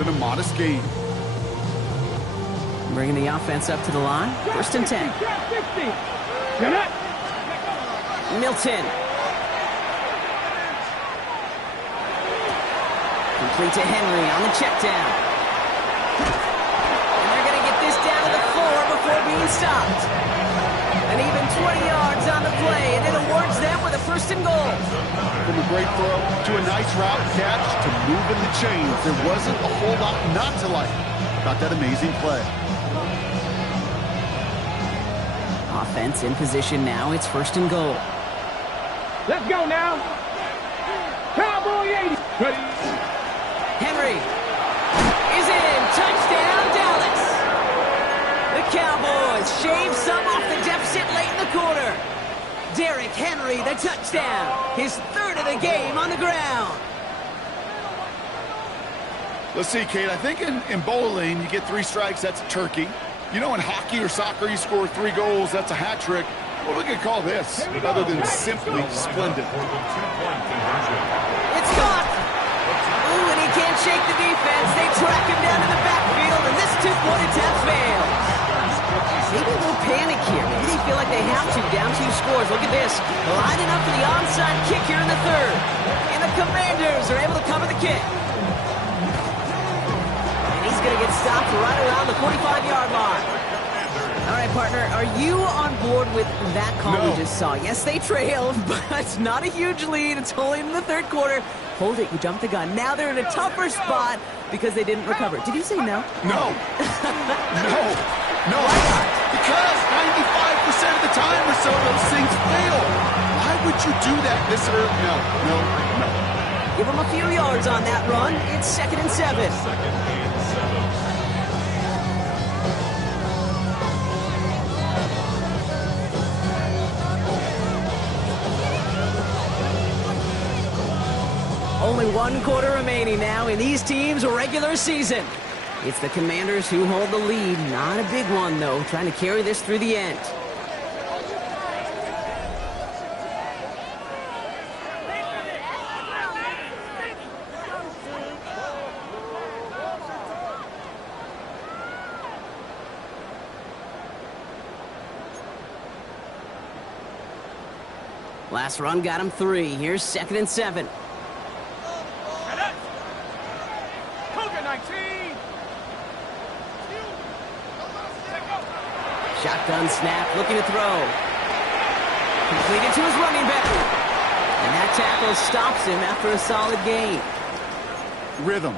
than a modest game. Bringing the offense up to the line. 1st and 10. Milton. Complete to Henry on the check down. And they're going to get this down to the 4 before being stopped. And even 20 yards on the play, and it awards them with a 1st and goal. From a great throw to a nice route catch to moving the chains, there wasn't a whole lot not to like about that amazing play. Offense in position now. It's 1st and goal. Let's go now. Cowboy 80. Ready. Henry is in. Touchdown, Dallas. The Cowboys shave some off the deficit late in the quarter. Derrick Henry, the touchdown. His 3rd of the game on the ground. Let's see, Kate. I think in bowling, you get 3 strikes, that's a turkey. You know, in hockey or soccer, you score 3 goals, that's a hat trick. What we could call this, other than simply splendid. It's caught. Ooh, and he can't shake the defense. They track him down to the backfield, and this 2-point attempt fails. Maybe a little panic here. Maybe they feel like they have to, down 2 scores. Look at this. Lining up for the onside kick here in the 3rd. And the Commanders are able to cover the kick. He's going to get stopped right around the 45-yard line. All right, partner, are you on board with that call we just saw? Yes, they trailed, but it's not a huge lead. It's only in the 3rd quarter. Hold it, you jumped the gun. Now they're in a tougher spot because they didn't recover. Did you say no? No. No. Because 95% of the time or so, those things fail. Why would you do that this early? No. Give them a few yards on that run. It's 2nd and 7. Only 1 quarter remaining now in these teams' regular season. It's the Commanders who hold the lead. Not a big one, though, trying to carry this through the end. Last run got him 3. Here's 2nd and 7. Shotgun snap, looking to throw. Completed to his running back. And that tackle stops him after a solid gain. Rhythm.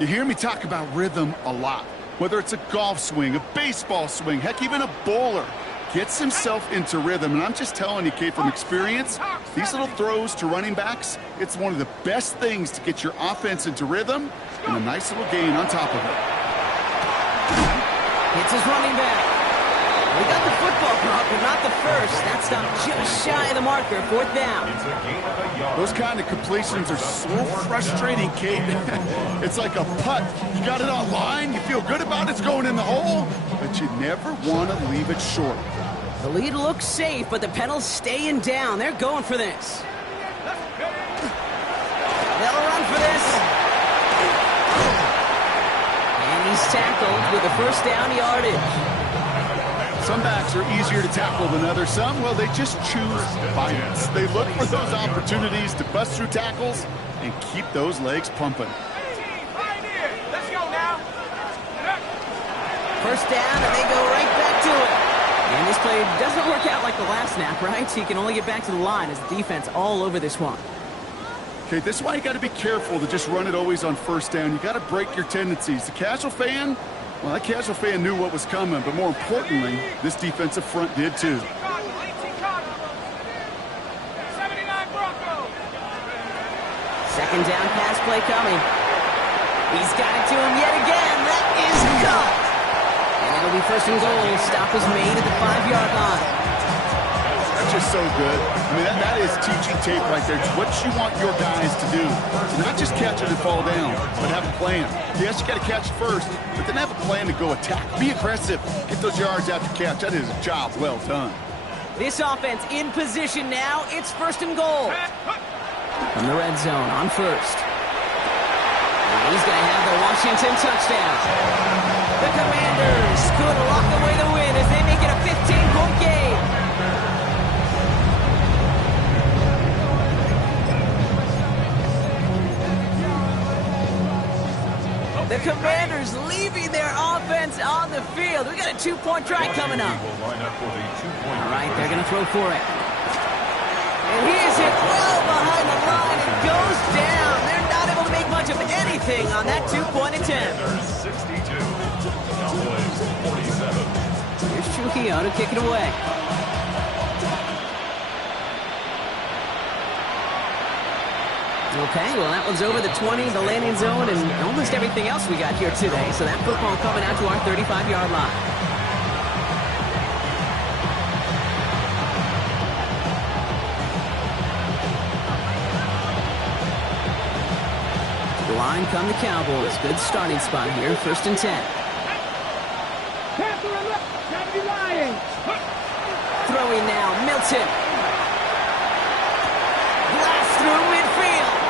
You hear me talk about rhythm a lot. Whether it's a golf swing, a baseball swing, heck, even a bowler. gets himself into rhythm. And I'm just telling you, Kate, from experience, these little throws to running backs, it's one of the best things to get your offense into rhythm and a nice little gain on top of it. It's his running back. We got the football, Brock, but not the first. That stopped just shy of the marker. 4th down. It's a gain of a yard. Those kind of completions are so frustrating, Kate. It's like a putt. You got it on line, you feel good about it's going in the hole, but you never want to leave it short. The lead looks safe, but the pedal's staying down. They're going for this. They'll run for this. And he's tackled with a 1st down yardage. Some backs are easier to tackle than others. Some, well, they just choose violence. They look for those opportunities to bust through tackles and keep those legs pumping. Let's go now. 1st down, and they go right back to it. And this play doesn't work out like the last snap, right? So you can only get back to the line as the defense all over this one. Okay, this is why you got to be careful to just run it always on 1st down. You got to break your tendencies. The casual fan, well, that casual fan knew what was coming, but more importantly, this defensive front did too. 79 Broncos. 2nd down pass play coming. He's got it to him yet again. That is caught. And it'll be 1st and goal. Stop is made at the 5-yard line. That's just so good. I mean, that is teaching tape right there. It's what you want your guys to do. Not just catch it and fall down, but have a plan. Yes, you got to catch it first, but then have a plan to go attack. Be aggressive. Get those yards after catch. That is a job well done. This offense in position now. It's 1st and goal. From the red zone on 1st. And he's going to have the Washington touchdown. The Commanders could lock away the win as they make it a 15-point game. The Commanders leaving their offense on the field. We got a 2-point try coming up. All right, they're going to throw for it. And he is hit well behind the line and goes down. They're not able to make much of anything on that 2-point attempt. 62. Cowboys 47. Here's Trujillo to kick it away. Okay, well, that one's over the 20, the landing zone, and almost everything else we got here today. So that football coming out to our 35-yard line. To the line come the Cowboys. Good starting spot here, 1st and 10. Throwing now, Milton. Blast through midfield.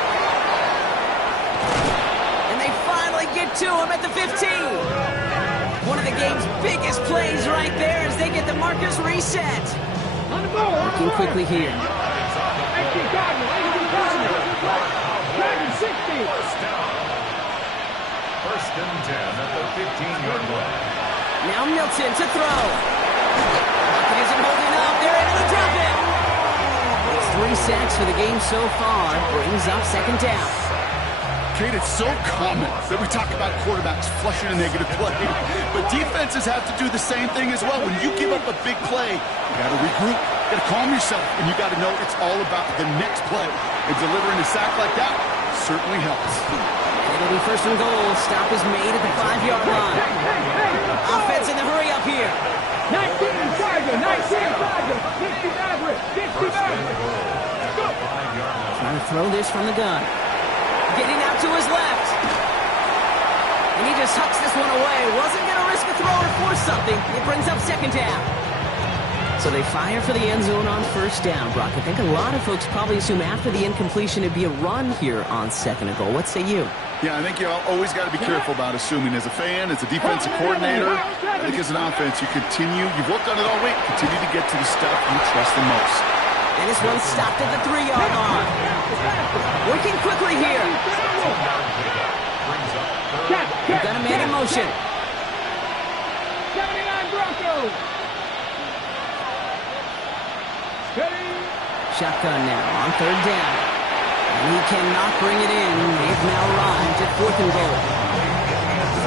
Get to him at the 15. One of the game's biggest plays right there as they get the markers reset. Working quickly here. First and 10 at the 15-yard line. Now Milton to throw. Pocket isn't holding up. They're able to drop it. It's 3 sacks for the game so far. Brings up 2nd down. Kate, it's so common that we talk about quarterbacks flushing a negative play, but defenses have to do the same thing as well. When you give up a big play, you got to regroup, you got to calm yourself, and you got to know it's all about the next play. And delivering a sack like that certainly helps. It'll be 1st and goal. Stop is made at the 5-yard line. Offense in the hurry up here. 19 Tiger, 19 Tiger, 50 Maverick, 50 Maverick. Trying to throw this from the gun. Getting out to his left. And he just hucks this one away. Wasn't going to risk a throw or force something. It brings up 2nd down. So they fire for the end zone on 1st down, Brock. I think a lot of folks probably assume after the incompletion it'd be a run here on 2nd and goal. What say you? Yeah, I think you always got to be careful about assuming. As a fan, as a defensive coordinator, I think as an offense, you've worked on it all week, continue to get to the stuff you trust the most. And this one stopped at the 3-yard line. Working quickly here. We've got a man in motion. 79 Broncos. Shotgun now on 3rd down. And he cannot bring it in. They've now arrived at 4th and goal.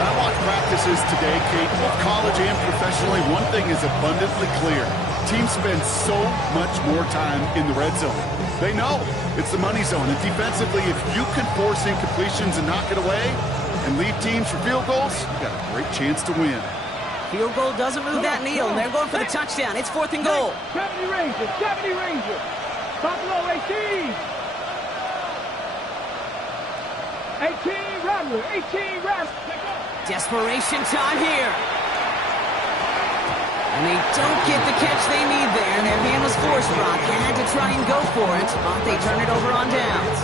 When I watch practices today, Kate, both college and professionally, one thing is abundantly clear. Teams spend so much more time in the red zone. They know it's the money zone. And defensively, if you can force incompletions and knock it away and lead teams for field goals, you got a great chance to win. Field goal doesn't move that needle, and they're going for the touchdown. It's 4th and goal. 70 Rangers, 70 Rangers. Buffalo 18. 18 Rattler, 18 Rattler. Desperation time here. And they don't get the catch they need there. Their hand was forced, Brock. They had to try and go for it, but they turn it over on downs.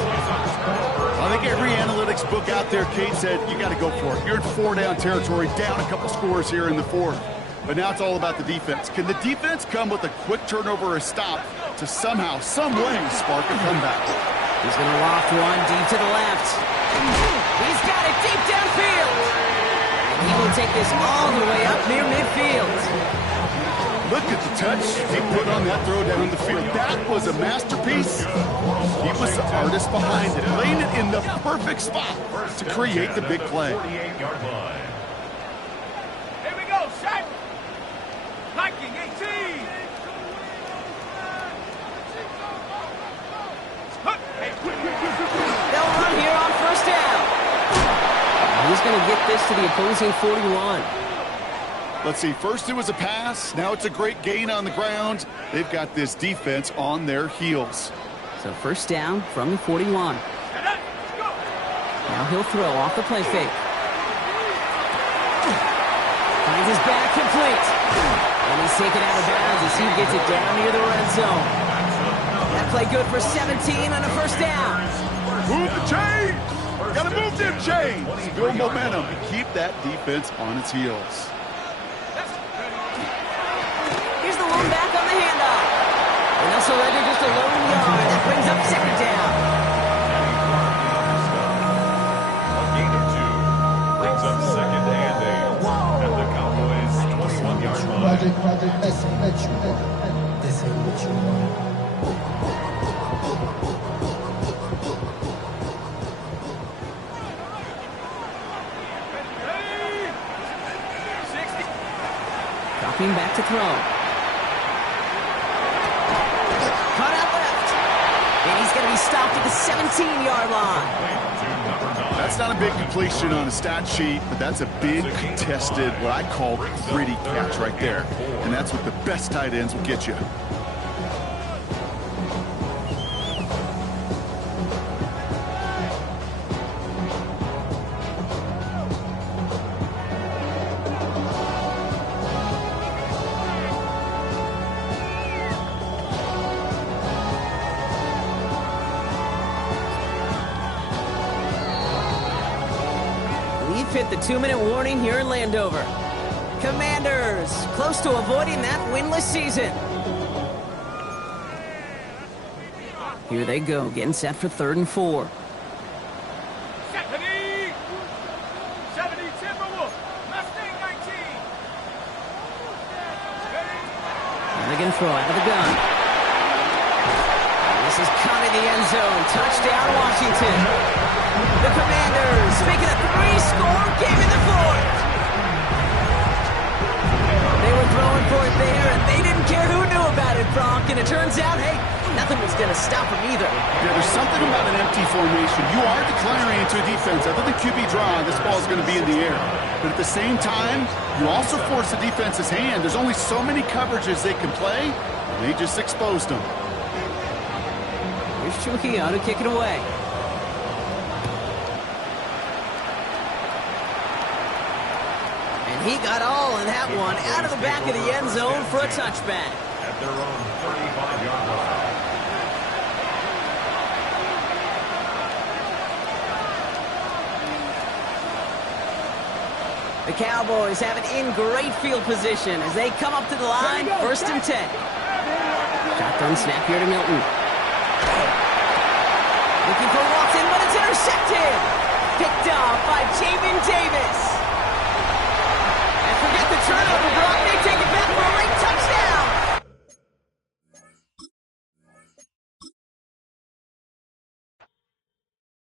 I think every analytics book out there, Kate, said you got to go for it. You're in 4-down territory, down a couple scores here in the 4th. But now it's all about the defense. Can the defense come with a quick turnover or a stop to somehow, some way, spark a comeback? He's going to loft one deep to the left. He's got it deep downfield. And he will take this all the way up near midfield. Look at the touch he put on that throw down the field. That was a masterpiece. He was the artist behind it, laying it in the perfect spot to create the big play. 48-yard line. Here we go, set. Viking 18. They'll run here on 1st down. He's going to get this to the opposing 41. Let's see, first it was a pass, now it's a great gain on the ground. They've got this defense on their heels. So 1st down from the 41. Now he'll throw off the play fake. Finds his back complete. And he's taken out of bounds as he gets it down near the red zone. That play good for 17 on a 1st down. Move the chains! Gotta move them chains! Build momentum and keep that defense on its heels. Here's the one back on the handoff. And they'll surrender just a lone yard. That brings up 2nd down. A gain of 2 brings up 2nd and 8 at the Cowboys' 21-yard line. Dropping back to throw. Cut out left. And he's going to be stopped at the 17-yard line. That's not a big completion on a stat sheet, but that's a big contested, what I call gritty catch right there. And that's what the best tight ends will get you. Hit the 2-minute warning here in Landover. Commanders close to avoiding that winless season. Here they go, getting set for 3rd and 4. 70 Timberwolf, Mustang 19. And they're going to throw out of the gun. And this is caught in the end zone. Touchdown, Washington. The Commanders making a 3-score game in the 4th. They were throwing for it there, and they didn't care who knew about it, Bronk. And it turns out, hey, nothing was going to stop them either. Yeah, there's something about an empty formation. You are declaring into a defense. Other than QB draw, this ball is going to be in the air. But at the same time, you also force the defense's hand. There's only so many coverages they can play, and they just exposed them. Here's Trujillo to kick it away. He got all of that one out of the back of the end zone for a touchback. At their own 35-yard line. The Cowboys have it in great field position as they come up to the line, 1st and 10. Shotgun snap here to Milton. Looking for Watson, but it's intercepted. Picked off by Jamin Davis. Forget the turnover, bro.